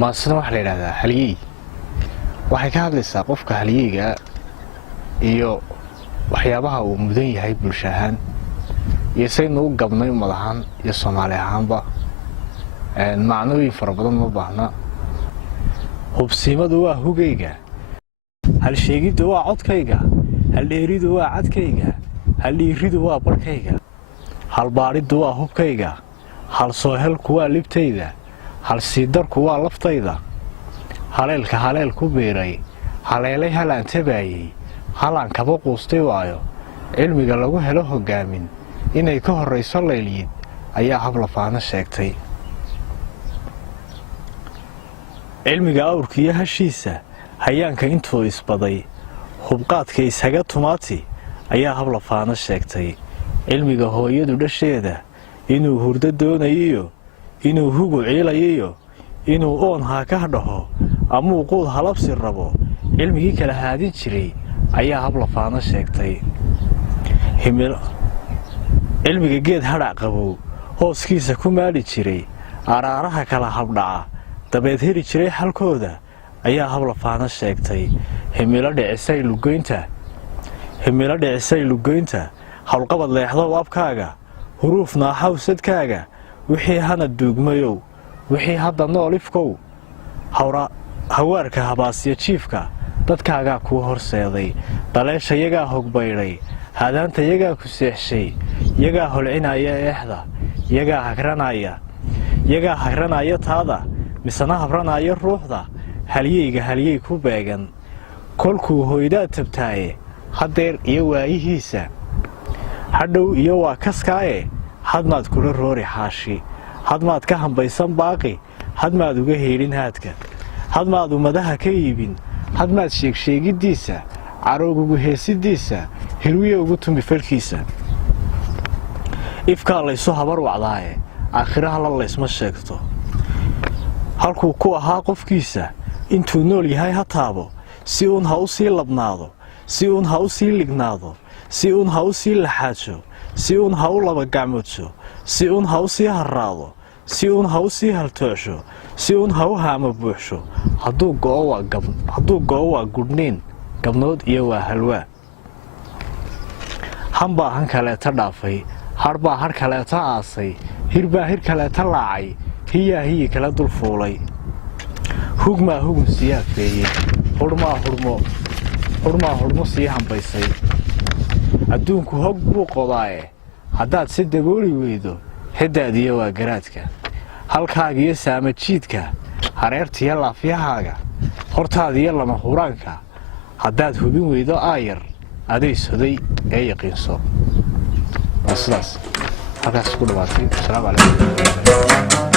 maasna waxa la yiraahdaa haliyey waxay ka hadlaysaa qofka haliyeyga iyo waxyaabaha uu mudan yahay bulsho ahaan iyo saynu u gabnay madaxan iyo Soomaali ahaanba macnooyin fara badan ma baahna hubsiimadu waa hugayga hal sheegiddu waa codkayga hal dheeridu waa cadkayga hal dhiiridu waa barkayga hal baaridu waa hubkayga hal soo helku waa libtayda hal siidarku waa laftayda haleelka haleel ku beeray haleelay halaan tabaayay halaan kaba quustay waayo cilmiga lagu helo hogaamin inay ka horeyso leeliyid ayaa hab lafaana sheegtay cilmiga awrkiyo hashiisa hayaanka intuu isbaday hubqaadka isaga tumaati ayaa hab lafaana sheegtay cilmiga hooyadu dhasheeda inuu hurdo doonayo inuu hugu ciilayo inuu oon ha ka dhaho ama quud halabsi rabo cilmigii kala haadin jiray ayaa hab lafaana sheegtay cilmiga geed hadhac qabow hooskiisa ku maali jiray araaraha kala habdhaca dabeed heli jiray xalkooda ayaa hab lafaana sheegtay himilo dhicisay lugoynta hawlqabad leexdow abkaaga huruuf naaxaw sadkaaga wixii hana duugmayow wixii hadda nool ifkow hawaarka habaasya jiifka dadkaagaa kuu horseeday daleesha yagaa hogbaydhay haadaanta yagaa ku seexshay yagaa holcinaya eexda yagaa hagranaya taada misana habranaya ruuxda halyeyga halyey ku beegan kolkuu hoydaad tabtaaye haddeer iyo waayihiisa hadhow iyo waa kaskaaye hadmaad kula roori xaashi hadmaad ka hambaysan baaqi hadmaad uga heelin haadka hadmaad ummadaha ka iibin hadmaad sheegsheegiddiisa caroogugu heesidiisa hirwiye ugu tumi falkiisa ifkaa laysu habar wacdaaye aakhiraha la laysma sheegto halkuu ku ahaa qofkiisa intuu nool yahay ha taabo si uun ha u sii labnaado si uun ha u sii lignaado si uun ha u sii laxaajo si uun ha u laba gacmoodso si uun ha u sii harraado si uun ha u sii haltoosho si uun ha u haama buuxsho hadduu go'o waa gudhniin gabnood iyo waa halwaa hanbaa han kaleeta dhaafay hadhbaa hadh kaleeta aasay hirbaa hir kaleeta laacay hiyaa hiyi kala dul fuulay hugmaa hugun sii hafeeyey hurhmaa hurmo sii hambaysay adduunku hog buu qodaaye haddaad si dabooli weydo xiddaadiyo waa garaadka halkaagiyo saamajiidka hareertiyo laafyahaaga hortaadiyo lama huraanka haddaad hubin weydo aayar aday soday ee yaqiinso waa sidaas halkaas ku dhawaatay asalaamu calaykum